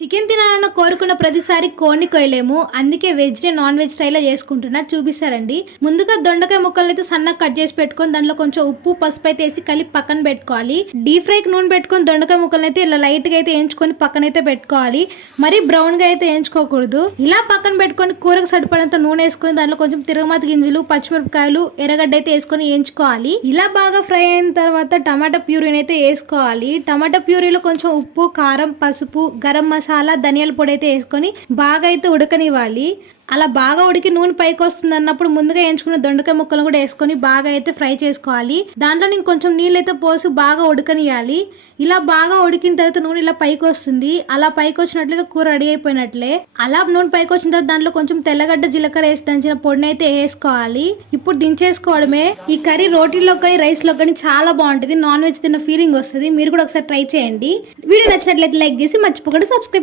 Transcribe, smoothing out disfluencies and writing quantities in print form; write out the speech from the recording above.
Chicken తినాలన్న కోరుకున్న ప్రతిసారి కోడిని కొయ్యలేము. అందుకే వెజ్ ని నాన్ వెజ్ స్టైల్లో చేసుకుంటున్నా, చూపిస్తారండి. ముందుగా దొండకాయ ముక్కలు అయితే సన్నగా కట్ చేసి పెట్టుకొని దాంట్లో కొంచెం ఉప్పు పసుపు అయితే వేసి కలిపి పక్కన పెట్టుకోవాలి. డీప్ ఫ్రైకి నూనె పెట్టుకొని దొండకాయ ముక్కలు అయితే ఇలా లైట్ గా అయితే వేయించుకొని పక్కన అయితే పెట్టుకోవాలి. మరీ బ్రౌన్ గా అయితే వేయించుకోకూడదు. ఇలా పక్కన పెట్టుకొని కూరకు సరిపడంత నూనె వేసుకొని దాంట్లో కొంచెం తిరగమాత గింజలు, పచ్చిమిరపకాయలు, ఎర్రగడ్డ అయితే వేసుకొని వేయించుకోవాలి. ఇలా బాగా ఫ్రై అయిన తర్వాత టమాటా ప్యూరీని అయితే వేసుకోవాలి. టమాటా ప్యూరీలో కొంచెం ఉప్పు, కారం, పసుపు, గరం మసాలా, ధనియాల పొడి అయితే వేసుకొని బాగా అయితే ఉడకనివ్వాలి. అలా బాగా ఉడికి నూనె పైకి వస్తుంది అన్నప్పుడు ముందుగా వేయించుకున్న దొండకాయ ముక్కలు కూడా వేసుకొని బాగా అయితే ఫ్రై చేసుకోవాలి. దాంట్లో నేను కొంచెం నీళ్ళైతే పోసి బాగా ఉడకనియాలి. ఇలా బాగా ఉడికిన తర్వాత నూనె ఇలా పైకి వస్తుంది. అలా పైకి వచ్చినట్లయితే కూర రెడీ అయిపోయినట్లే. అలా నూనె పైకి వచ్చిన తర్వాత దాంట్లో కొంచెం తెల్లగడ్డ, జీలకర్ర వేసి దంచిన పొడిని అయితే వేసుకోవాలి. ఇప్పుడు దించేసుకోవడమే. ఈ కర్రీ రోటీలో కానీ రైస్ లో కానీ చాలా బాగుంటుంది. నాన్ వెజ్ తిన్న ఫీలింగ్ వస్తుంది. మీరు కూడా ఒకసారి ట్రై చేయండి. వీడియో నచ్చినట్లయితే లైక్ చేసి మర్చిపోకుండా సబ్స్క్రైబ్